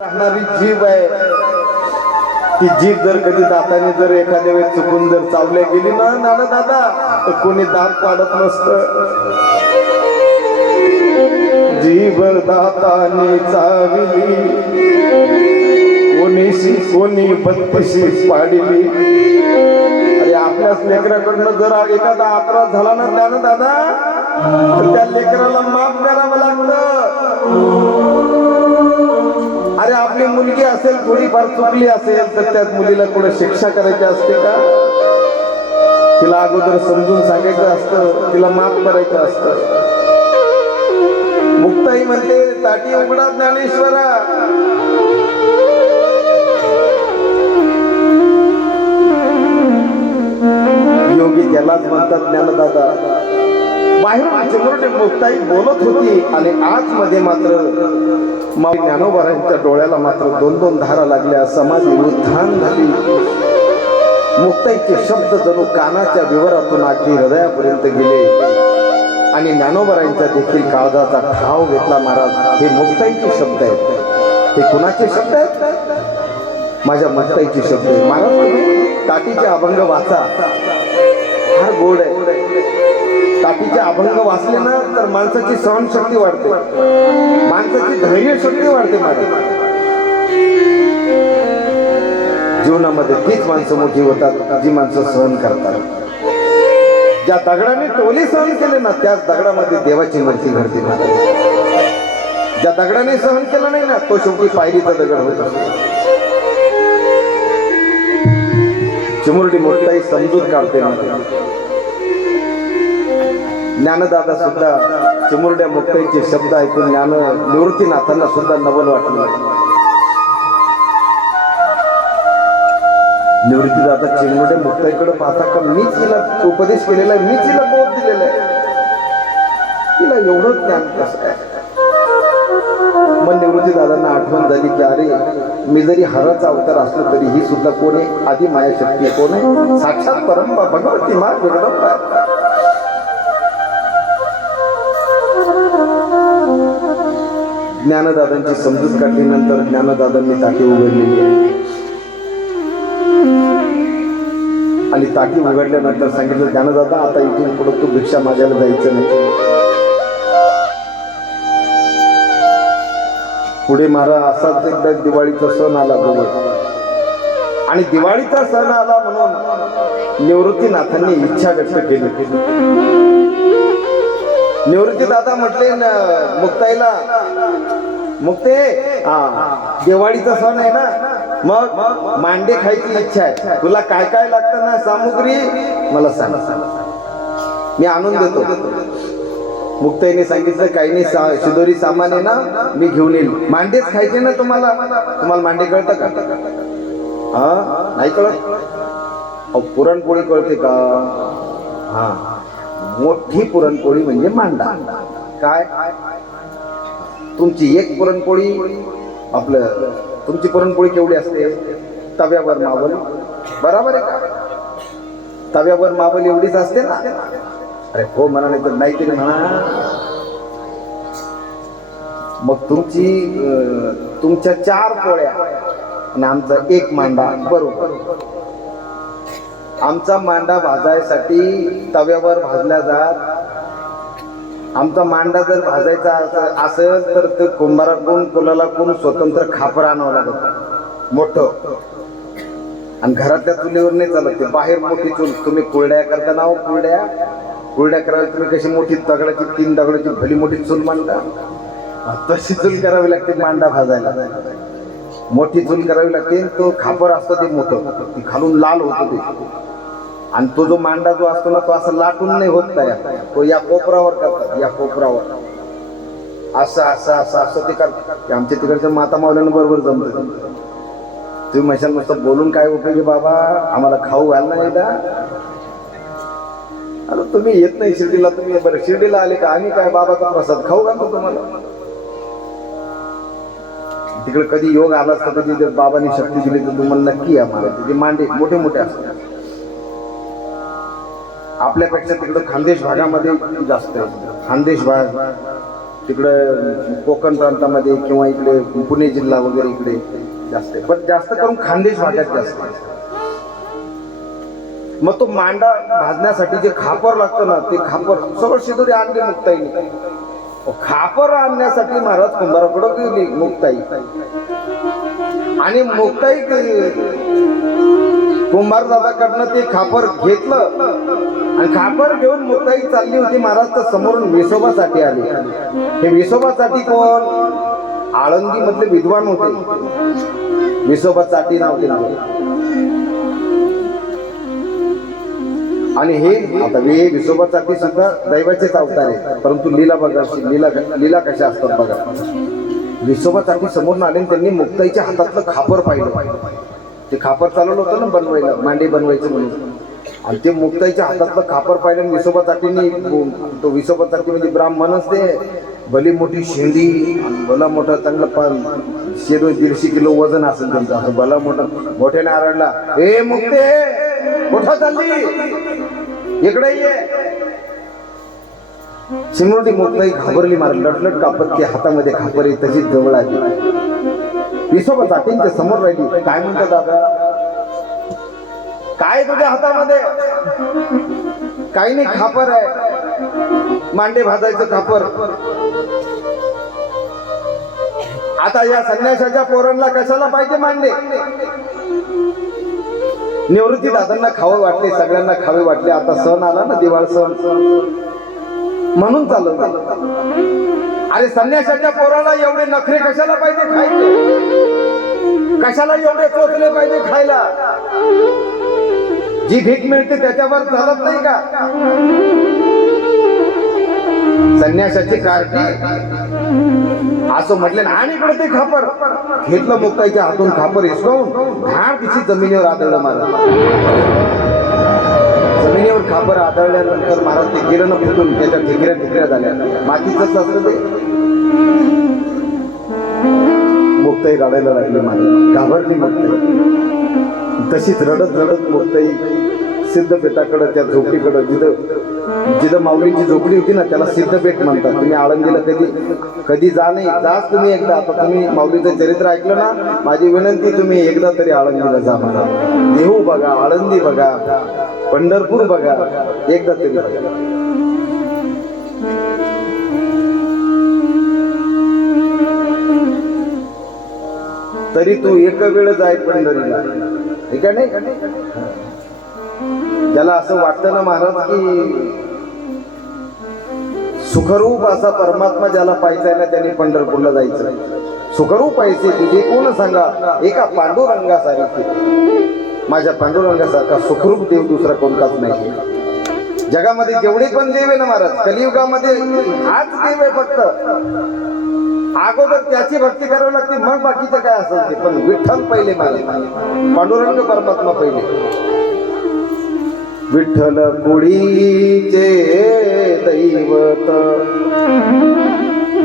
राहणारी जीभ आहे ती जीभ जर कधी दाताने जर एखाद्या वेळेस चुकून जर चावल्या गेली ना नाना दादा तर कोणी दात पाडत नसत. जीभ दाताने चाविली कोणी बत्तीशी पाडली. अरे आपल्याच लेकराकडनं जर एखादा अपराध झाला ना त्यानं दादा तर त्या लेकराला माफ करावं लागतं. अरे आपली मुलगी असेल थोडीफार चुकली असेल तर त्या मुलीला कुठे शिक्षा करायची असते का? तिला अगोदर समजून सांगायचं असतं, तिला माफ करायचं असतं. मुक्ताई म्हणते ताटी उघडा ज्ञानेश्वरा. योगी त्यालाच म्हणतात ज्ञानदादा. बाहेरून चिमुरडी मुक्ताई बोलत होती आणि आतमध्ये मात्र ज्ञानोबारांच्या डोळ्याला मात्र 2-2 धारा लागल्या. समाधी उत्थान झाली. मुक्ताईचे शब्द जणू कानाच्या विवरातून अगदी हृदयापर्यंत गेले आणि ज्ञानोबारांच्या देखील काळजाचा ठाव घेतला. महाराज हे मुक्ताईचे शब्द आहेत. हे कुणाचे शब्द आहेत? माझ्या मुक्ताईचे शब्द आहेत. महाराज ताटीचे अभंग वाचा, फार गोड आहे. ताटीचे अभंग वाचले ना तर माणसाची सहनशक्ती वाढते, माणसाची धैर्य शक्ती वाढते. महाराज जीवनामध्ये तीच माणसं मोठी होतात जी माणसं सहन करतात. ज्या दगडाने टोले सहन केले ना त्याच दगडामध्ये देवाची मूर्ती घडते. ज्या दगडाने सहन केलं नाही ना तो शेवटी पायरीचा दगड होता. चिमुरडी मुक्ताई समजूत काढते. ज्ञानदादा सुद्धा चिमुरड्या मुक्ताईचे शब्द ऐकून निवृत्तीनाथांना सुद्धा नवल वाटलं. निवृत्तीदादा चिमुरड्या मुक्ताईकडे पाहता का मीच हिला उपदेश केलेला आहे, मीच हिला बोध दिलेला आहे, तिला एवढं ज्ञान कसं आहे? मग निवृत्तीदादांना आठवण झाली की अरे मी जरी हराचा अवतार असलो तरी ही सुद्धा कोण आहे? आधी माया शक्ती कोण आहे? साक्षात परंपा भगवती मा जगदंबा. ज्ञानदादांची समजूत काढल्यानंतर ज्ञानदादांनी टाकी उघडलेली आहे आणि टाकी उघडल्यानंतर सांगितलं ज्ञानदादा आता इथून पुढे तू भिक्षा मागायला जायचं नाही. पुढे महाराज असाच एकदा दिवाळीचा सण आला बरोबर आणि दिवाळीचा सण आला म्हणून निवृत्तीनाथांनी इच्छा व्यक्त केली. निवृत्तीदादा म्हटले मुक्ताईला, मुक्ते दिवाळीचा सण आहे ना मग मांडे खायची इच्छा आहे, तुला काय काय लागतं ना सामुग्री मला सांग, मी आणून देतो. मुक्ताईने सांगितलं काही नाही, शिदोरी सामान आहे ना मी घेऊन येईल. मांडेच खायचे ना तुम्हाला, तुम्हाला मांडे कळतं का? हा नाही कळत? पुरणपोळी कळते का? हा मोठी पुरणपोळी म्हणजे मांडा. काय तुमची एक पुरणपोळी आपलं तुमची पुरणपोळी केवढी असते? तव्यावर मावल, बरोबर आहे का? तव्यावर मावल एवढीच असते ना? अरे हो म्हणा, नाही तर नाही तरी म्हणा. मग तुमच्या 4 पोळ्या आणि आमचा 1 मांडा, बरोबर. आमचा मांडा भाजायसाठी तव्यावर भाजला जात. आमचा मांडा जर भाजायचा असेल तर ते कुंभाराकडून कोणाला कोण स्वतंत्र खापर आणावं लागत मोठं आणि घरातल्या चुलीवर नाही चालत ते, बाहेर मोठी चूल. तुम्ही कुरड्या करता ना, कुरड्या करायला तुम्ही कशी मोठी दगडाची 3 दगडाची भली मोठी चूल मांडता तशी चूल करावी लागते मांडा भाजायला. मोठी चूल करावी लागते. तो खापर असतो ते मोठं, ती खालून लाल होतो ते. आणि तो जो मांडा जो असतो ना तो असं लाटून नाही होत तयार, तो या कोपरावर करतात, या कोपरावर असं असं असं असं ते करतात. आमच्या तिकडच्या माता मावल्यानं बरोबर जमत. तुम्ही म्हशाल नुसतं बोलून काय उपयोगी बाबा, आम्हाला खाऊ घाल नाही का? अरे तुम्ही येत नाही शिर्डीला, तुम्ही बरं शिर्डीला आले का आम्ही काय बाबाचा प्रसाद खाऊ घालतो तुम्हाला. तिकडे कधी योग आला असता कधी जर बाबांनी शक्ती दिली तर तुम्हाला नक्की आम्हाला तिथे मांडे मोठे मोठे असतात. आपल्यापेक्षा तिकडं खानदेश भागामध्ये जास्त आहे. खानदेश भाग तिकडं कोकण प्रांतामध्ये किंवा इकडे पुणे जिल्हा वगैरे इकडे जास्त आहे, पण जास्त करून खानदेश भागात जास्त आहे. मग तो मांडा भाजण्यासाठी जे खापर लागतं ना, ते खापर सगळं शिदोरी आणली मुक्ताईने. खापर आणण्यासाठी महाराज कुंभाराकडे गेली मुक्ताई, आणि मुक्ताई कुंभार दादाकडनं ते खापर घेतलं, आणि खापर घेऊन मुक्ताई चालली होती महाराज. तर समोरून विसोबासाठी आली. हे विसोबासाठी कोण? आळंदी मधले विद्वान होते, विसोबासाठी नाव दिलं. आणि हे आता विसोबासाठी सुद्धा दैवाचेच अवतार आहे, परंतु लीला बघा, लीला कशा असतात बघा. विसोबासाठी समोरून आले, त्यांनी मुक्ताईच्या हातातलं खापर पाहिलं. ते खापर चालवलं होतं ना बनवायला, मांडी बनवायचं म्हणून, आणि ते मुक्ताईच्या हातातलं खापर पाहिलं. विसोबासाठीने तो विसोबासाठी म्हणजे ब्राह्मणच ते भली मोठी शेंडी, भला मोठा चांगला 150 किलो वजन असेल त्यांचं, असं भला मोठा मोठ्याने आरडला, हे मुक्ते कुठं चालली, इकडे ये. चिमुरडी मुक्ताई घाबरली, मार लटलट कापत ते हातामध्ये खापर आहे तशीच जवळ आली. विसोबा चाटींच्या समोर राहिली. काय म्हणतात दादा, काय तुझ्या हातामध्ये? काही नाही, खापर आहे, मांडे भाजायचं खापर. आता या संन्यासाच्या पोरांना कशाला पाहिजे मांडे? निवृत्ती दादांना खावे वाटले, सगळ्यांना खावे वाटले. आता सण आला ना, दिवाळ सण, म्हणून चालत. अरे संन्यासाच्या पोराला एवढे नखरे कशाला पाहिजे खायचे? कशाला एवढे चोचले पाहिजे खायला? जी भीक मिळते त्याच्यावर चालत नाही का? संन्यासाची कार्टी असं म्हटलं ना. आणि इकडे ते खापर घेतलं मुक्ताईच्या हातून, खापर हिसकावून घाण तिची जमिनीवर आदळलं महाराज. जमिनीवर खापर आदळल्यानंतर महाराज ते गेलं ना फुटून, त्याच्या ठिकऱ्या झाल्या. मातीच असतं ते. मुक्ताई रडायला लागली, माझी घाबरली मुक्ताई. तशीच रडत रडत मुक्ताई सिद्धपेठाकडं, त्या झोपडीकडं, जिथं माऊलींची झोपडी होती ना, त्याला सिद्धपेठ म्हणतात. तुम्ही आळंदीला कधी जा नाही, जाच तुम्ही एकदा. आता तुम्ही माऊलीचं चरित्र ऐकलं ना, माझी विनंती, तुम्ही एकदा तरी आळंदीला जा म्हणा. देहू बघा, आळंदी बघा, पंढरपूर बघा, एकदा तरी. तरी तू एक वेळ जाय पंढरीला, ठीक आहे नाही? ज्याला असं वाटतं ना महाराज की सुखरूप असा परमात्मा ज्याला पाहायचा ना, त्याने पंढरपूरला जायचं. सुखरूप पाहिजे तुझे कोण सांगा, एका पांडुरंगासारखे, माझ्या पांडुरंगासारखा सुखरूप देव दुसरा कोणताच नाही जगामध्ये. जेवढे पण देव आहे ना महाराज, कलियुगामध्ये हाच देव आहे फक्त. अगोदर त्याची भक्ती करावी लागते, मग बाकीचं काय असेल ते. पण विठ्ठल पहिले महाराज, पांडुरंग परमात्मा पहिले. विठ्ठल कुडीचे दैवत,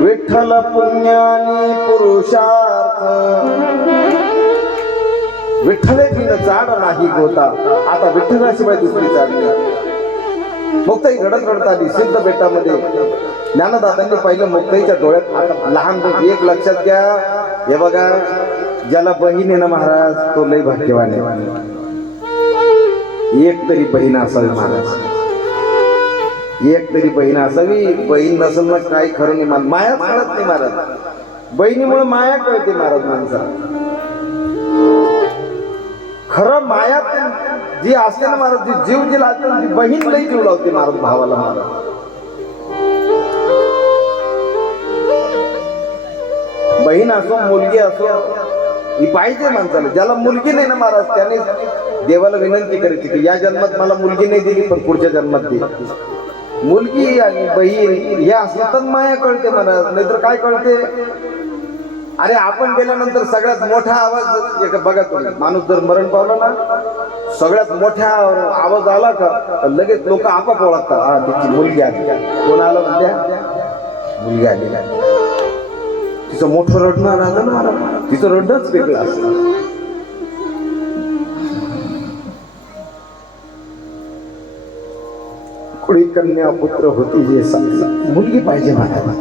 विठ्ठल पुण्यानी पुरुषार्थ, विठ्ठले बिन जाड नाही गोता. आता विठ्ठलाशिवाय दुसरी जाड नाही. मुक्ताई रडत रडत आली सिद्धपेठामध्ये. ज्ञानदादांनी पाहिलं मुक्ताईच्या डोळ्यात. आता लहान एक लक्षात घ्या, हे बघा, ज्याला बहीण आहे ना महाराज, तो लय भाग्यवान आहे. एक तरी बहीण असावी महाराज, एक तरी बहीण असावी. बहीण नसेल ना काही खरं नाही. माया कळत नाही महाराज, बहिणीमुळे माया कळते महाराज माणसाला. खरं माया जी असते ना महाराज, जी जीव जी लागते, ती बहीण लई जीव लावते महाराज भावाला. महाराज बहीण असो, मुलगी असो, ही पाहिजे माणसाला. ज्याला मुलगी नाही ना महाराज, त्याने देवाला विनंती करायची की या जन्मात मला मुलगी नाही दिली, पण पुढच्या जन्मात दे. मुलगी आणि बहीण हे असलं तर माया कळते महाराज, नाहीतर काय कळते? अरे आपण गेल्यानंतर सगळ्यात मोठा आवाज बघा तुम्ही, माणूस जर मरण पावला ना, सगळ्यात मोठा आवाज आला का लगेच लोक आपाप ओळखतात, हा तिची मुलगी आली. कोण आलं म्हणत्या? मुलगी आली. तिचं मोठं रडणं राहतं ना, तिचं रडणंच वेगळं असतं. कुडी कन्या पुत्र होती जे सांगला, मुलगी पाहिजे मला.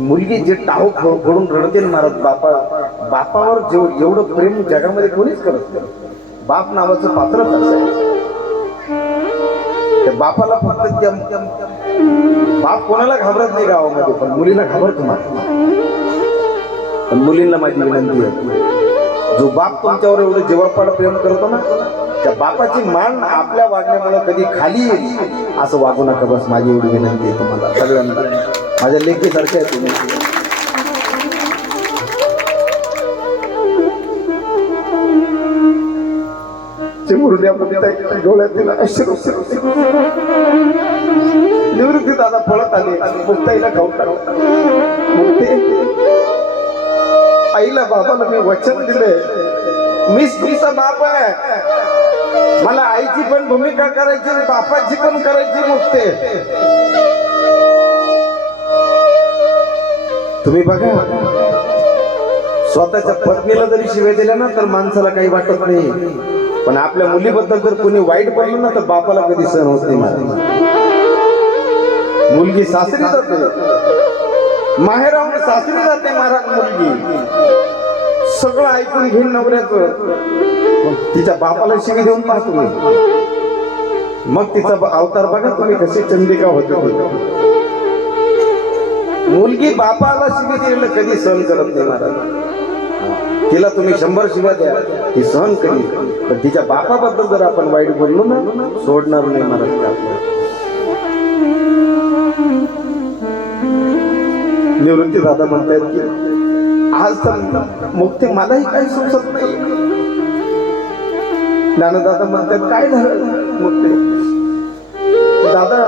मुलगी जे टाहो फोडून रडते ना महाराज, बापावर एवढं प्रेम जगामध्ये कोणीच करत नाही. बाप नावाचं पात्रच असायचं. त्या बापाला फक्त बाप कोणाला घाबरत नाही गावामध्ये, पण मुलीला घाबरतो मात्र. पण मुलींना माझी विनंती आहे, जो बाप तुमच्यावर एवढं जीवापाड प्रेम करतो ना, त्या बापाची मान आपल्या वागण्यामुळे कधी खाली येईल असं वागू नका. बस माझी एवढी विनंती आहे तुम्हाला सगळ्यांना. माझ्या लेकीसारखे आहे तुम्ही. निवृत्ती दादा पळत आले, मुक्ताईला खाऊन आईला बाबाला मी वचन दिले, मीच तुमचा बाप आहे, मला आईची पण भूमिका करायची, बापाची पण करायची. मुक्ते तुम्ही बघा, स्वतःच्या पत्नीला जरी शिवाय दिल्या ना तर माणसाला काही वाटत नाही, पण आपल्या मुलीबद्दल जर कोणी वाईट बोललं ना तर बापाला कधी सहन होत नाही. मुलगी सासरी जाते, माहेराहून सासरी जाते महाराज मुलगी, सगळं ऐकून घेईन नवऱ्याचं, तिच्या बापाला शिवी देऊन पाहतो मी. मग तिचा अवतार बघा तुम्ही, कशी चंडिका होते. मुलगी बापाला शिवी दिलेलं कधी सहन करत नाही महाराज. तिला तुम्ही 100 शिव्या द्या, ती सहन करी, पण तिच्या बापाबद्दल जर आपण वाईट बोललो ना, सोडणार नाही महाराज. निवृत्ती दादा म्हणतायत की आज तर मुक्ती मलाही काही सुचत नाही. ज्ञानदादा म्हणतात काय झालं मुक्ती? दादा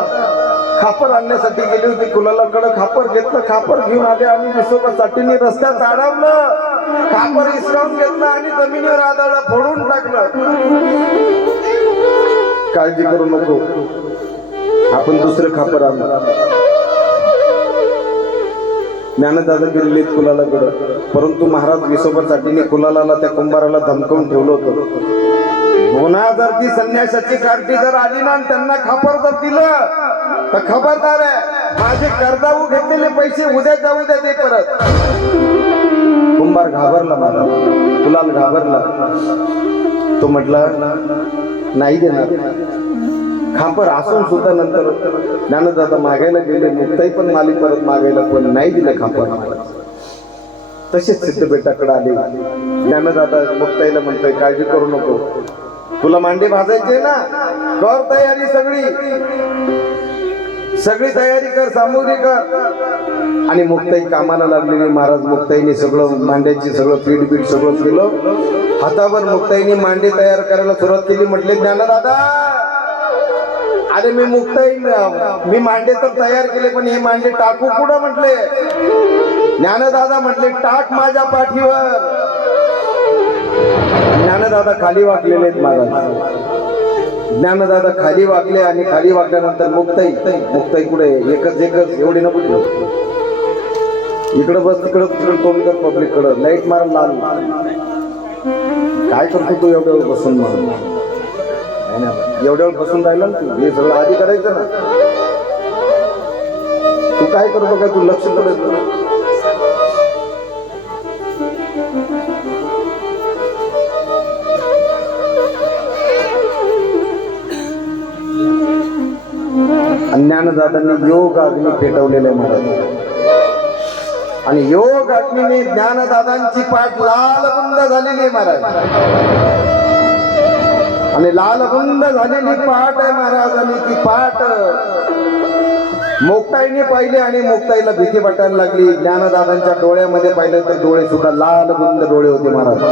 खापर आणण्यासाठी गेले होते कुलालाकडे, खापर घेतलं, खापर घेऊन आले आणि विसोबासाठी रस्त्यात अडवलं, खापर इसरावून घेतलं आणि जमिनीवर आदळलं, फोडून टाकलं. काळजी करू नको, आपण दुसरं खापर आणलं. ज्ञानदादा गेलेले कुलालाकडं, परंतु महाराज विसोबासाठी कुलालाला त्या कुंभाराला धमकावून ठेवलं होतं. गुन्हा जर ती संन्यासाची कार्टी जर आली ना, त्यांना खापर जर दिलं तर खबरदार आहे, माझे कर्जाऊ घेतलेले पैसे उद्या जाऊ द्या ते परत. कुंभार घाबरला, महाराज कुलाल घाबरला. तो म्हटला नाही देणार. खापर असून सुद्धा नंतर ज्ञानदादा मागायला गेले, मुक्ताई पण मालिक परत मागायला, पण नाही दिलं खापर. तसेच सिद्धबेटाकडे आले. ज्ञानदादा मुक्ताईला म्हणतोय काळजी करू नको, तुला मांडे भाजायचे ना, कर तयारी, सगळी तयारी कर, सामुग्री कर. आणि मुक्ताई कामाला लागलेली. महाराज मुक्ताईने सगळं मांड्याची सगळं पीठ सगळं केलं. हातावर मुक्ताईने मांडे तयार करायला सुरुवात केली. म्हटले ज्ञानदादा, अरे मी मांडे तर तयार केले, पण हे मांडे टाकू कुठं म्हटले? ज्ञानदादा म्हटले टाक माझ्या पाठीवर. ज्ञानदादा खाली वाकलेले आहेत महाराज. ज्ञानदादा खाली वाकले आणि खाली वाकल्यानंतर मुक्ताई कुठे? एकच एवढी नको, इकडं बस, तिकडं तोंड कर पब्लिक कडं, लाईट मार लाल. काय करतो तू एवढ्या बसून? म्हणून एवढ्या वेळ बसून राहिला ना तू, हे सगळं आधी करायचं ना. तू काय करतो काय? तू लक्ष करायचं. ज्ञानदादांनी योग अग्नी पेटवलेले महाराज, आणि योग अग्नीने ज्ञानदादांची पाठ लालबुंद झालेली महाराज. आणि लालबुंद झालेली पाठ आहे महाराज. आणि ती पाठ मुक्ताईने पाहिली आणि मुक्ताईला भीती वाटायला लागली. ज्ञानदादांच्या डोळ्यामध्ये पाहिलं तर डोळे सुद्धा लालबुंद डोळे होते महाराज.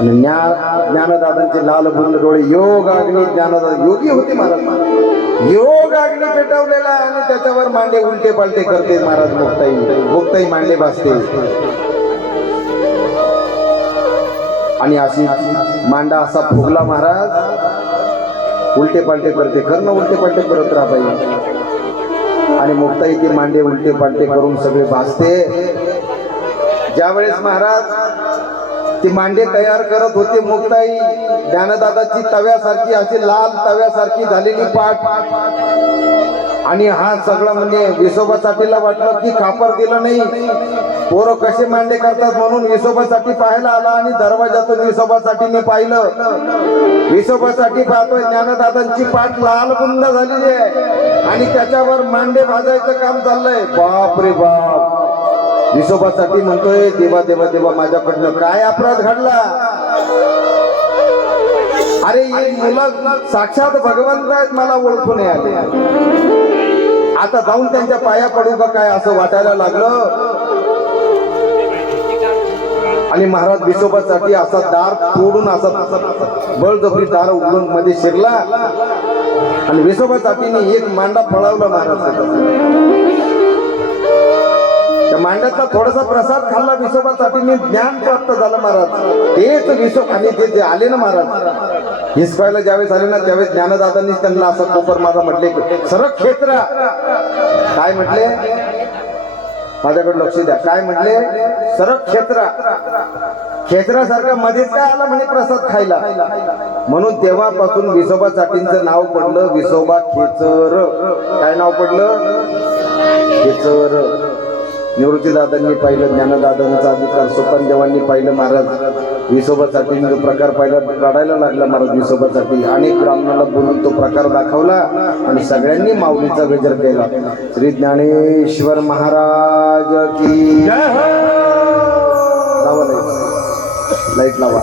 आणि ज्ञानदादांचे लालबुंद डोळे, योग अग्नी, ज्ञानदादा योगी होते महाराज. योग अग्नी पेटवलेला आणि त्याच्यावर मांडे उलटे पालटे करते महाराज. मुक्ताई मांडे भासते आणि अशी मांडा असा फुगला महाराज, उलटे पालटे करते. करणं उलटे पालटे करत राहा पाहिजे. आणि मुक्ताई ते मांडे उलटे पालटे करून सगळे भासते. ज्यावेळेस महाराज ती मांडे तयार करत होते, मुक्ताई ज्ञानदादाची तव्यासारखी, अशी लाल तव्यासारखी झालेली पाठ आणि हा सगळं म्हणजे विसोबासाठीला वाटलं की खापर दिलं नाही, पोरं कसे मांडे करतात म्हणून विसोबासाठी पाहायला आला आणि दरवाजातून विसोबासाठीने पाहिलं. विसोबासाठी पाहतोय ज्ञानदादांची पाठ लाल बुंद झालेली आहे आणि त्याच्यावर मांडे भाजायचं काम चाललंय. बाप रे बाप. विसोबासाठी म्हणतोय देवा देवा देवा माझ्याकडनं काय अपराध घडला. अरे ही मुलं साक्षात भगवंत आहेत, मला ओळखून आले. आता जाऊन त्यांच्या पाया पडू का काय असं वाटायला लागलं. आणि महाराज विसोबासाठी असा दार तोडून असा बळजबरी दार उघडून मध्ये शिरला आणि विसोबासाठीने एक मांडा पळवला महाराज. त्या मांड्याचा थोडासा प्रसाद खाल्ला विसोबासाठीने, ज्ञान प्राप्त झालं महाराज. तेच विसोब आणि ते जे आले ना महाराज हिसकायला ज्यावेळेस आले ना त्यावेळेस ज्ञानदादांनी त्यांना असं कोपर माझा म्हटले सरक क्षेत्रा. काय म्हटले माझ्याकडे लक्ष द्या. काय म्हटले सरक क्षेत्रा. क्षेत्रासारखा मध्येच काय आला म्हणे प्रसाद खायला. म्हणून तेव्हापासून विसोबासाठींचं नाव पडलं विसोबा खेचर. काय नाव पडलं खेचर. निवृत्तीदादांनी पाहिलं, ज्ञानदादांचा अधिकार सोपानदेवांनी पाहिलं. महाराज विसोबासाठी जो प्रकार पाहिला रडायला लागला महाराज. विसोबासाठी अनेक ब्राह्मणाला बोलून तो प्रकार दाखवला आणि सगळ्यांनी माऊलीचा गजर केला. श्री ज्ञानेश्वर महाराज की लावा लाईट लावा.